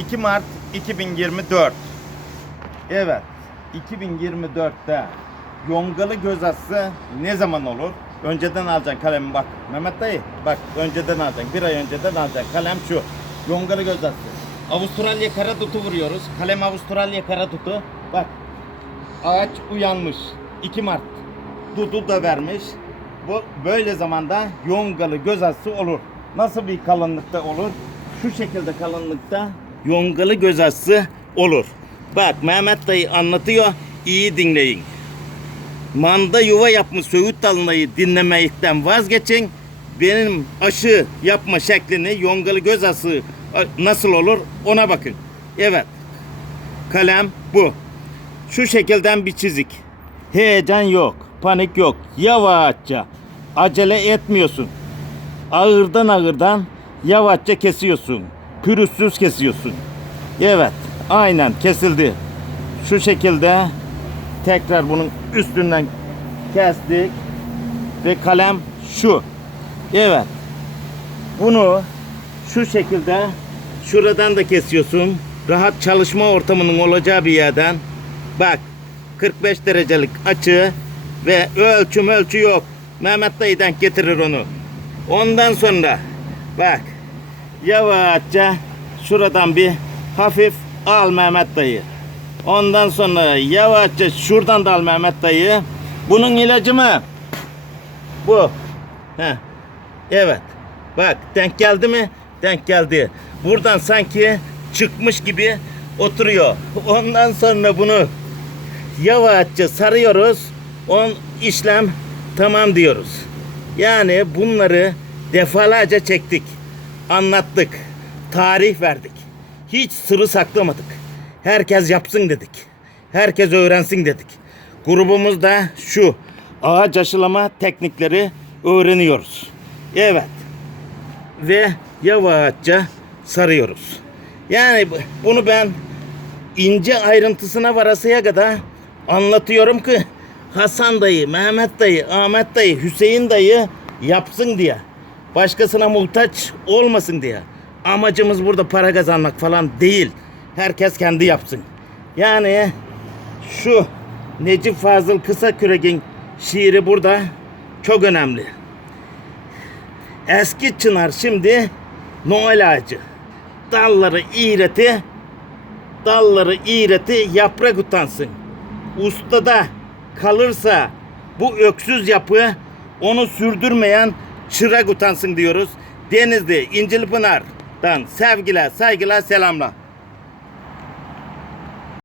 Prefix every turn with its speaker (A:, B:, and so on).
A: 2 Mart 2024. Evet. 2024'te yongalı göz assı ne zaman olur? Önceden alacaksın kalemi bak. Mehmet dayı bak önceden alacaksın. Bir ay önceden alacaksın. Kalem şu. Yongalı göz assı. Avustralya kara tutu vuruyoruz. Kalem Avustralya kara tutu. Bak. Ağaç uyanmış. 2 Mart. Dudu da vermiş. Bu böyle zamanda yongalı göz assı olur. Nasıl bir kalınlıkta olur? Şu şekilde kalınlıkta yongalı göz assı olur. Bak Mehmet dayı anlatıyor. İyi dinleyin. Manda yuva yapmış Söğüt dalınayı dinlemekten vazgeçin. Benim aşı yapma şeklini yongalı göz ası nasıl olur ona bakın. Evet. Kalem bu. Şu şekilden bir çizik. Heyecan yok, panik yok. Yavaşça. Acele etmiyorsun. Ağırdan ağırdan yavaşça kesiyorsun. Pürüzsüz kesiyorsun. Evet, aynen kesildi. Şu şekilde tekrar bunun üstünden kestik ve kalem şu. Evet. Bunu şu şekilde şuradan da kesiyorsun. Rahat çalışma ortamının olacağı bir yerden. Bak 45 derecelik açı ve ölçüm ölçü yok. Mehmet dayı denk getirir onu. Ondan sonra bak yavaşça şuradan bir hafif al Mehmet dayı. Ondan sonra yavaşça şuradan da al Mehmet dayı. Bunun ilacı mı? Bu. Heh. Evet. Bak denk geldi mi? Denk geldi. Buradan sanki çıkmış gibi oturuyor. Ondan sonra bunu yavaşça sarıyoruz. On işlem tamam diyoruz. Yani bunları defalarca çektik. Anlattık. Tarih verdik. Hiç sırrı saklamadık. Herkes yapsın dedik. Herkes öğrensin dedik. Grubumuzda şu ağaç aşılama teknikleri öğreniyoruz. Evet. Ve yavaşça sarıyoruz. Yani bu- bunu ben ince ayrıntısına varasıya kadar anlatıyorum ki Hasan dayı, Mehmet dayı, Ahmet dayı, Hüseyin dayı yapsın diye. Başkasına muhtaç olmasın diye. Amacımız burada para kazanmak falan değil. Herkes kendi yapsın. Yani şu Necip Fazıl Kısa Kürek'in şiiri burada çok önemli. Eski çınar şimdi Noel ağacı. Dalları iğreti, dalları iğreti yaprak utansın. Ustada kalırsa bu öksüz yapı onu sürdürmeyen çırak utansın diyoruz. Denizli İncilpınar'dan sevgiler, saygılar, selamlar.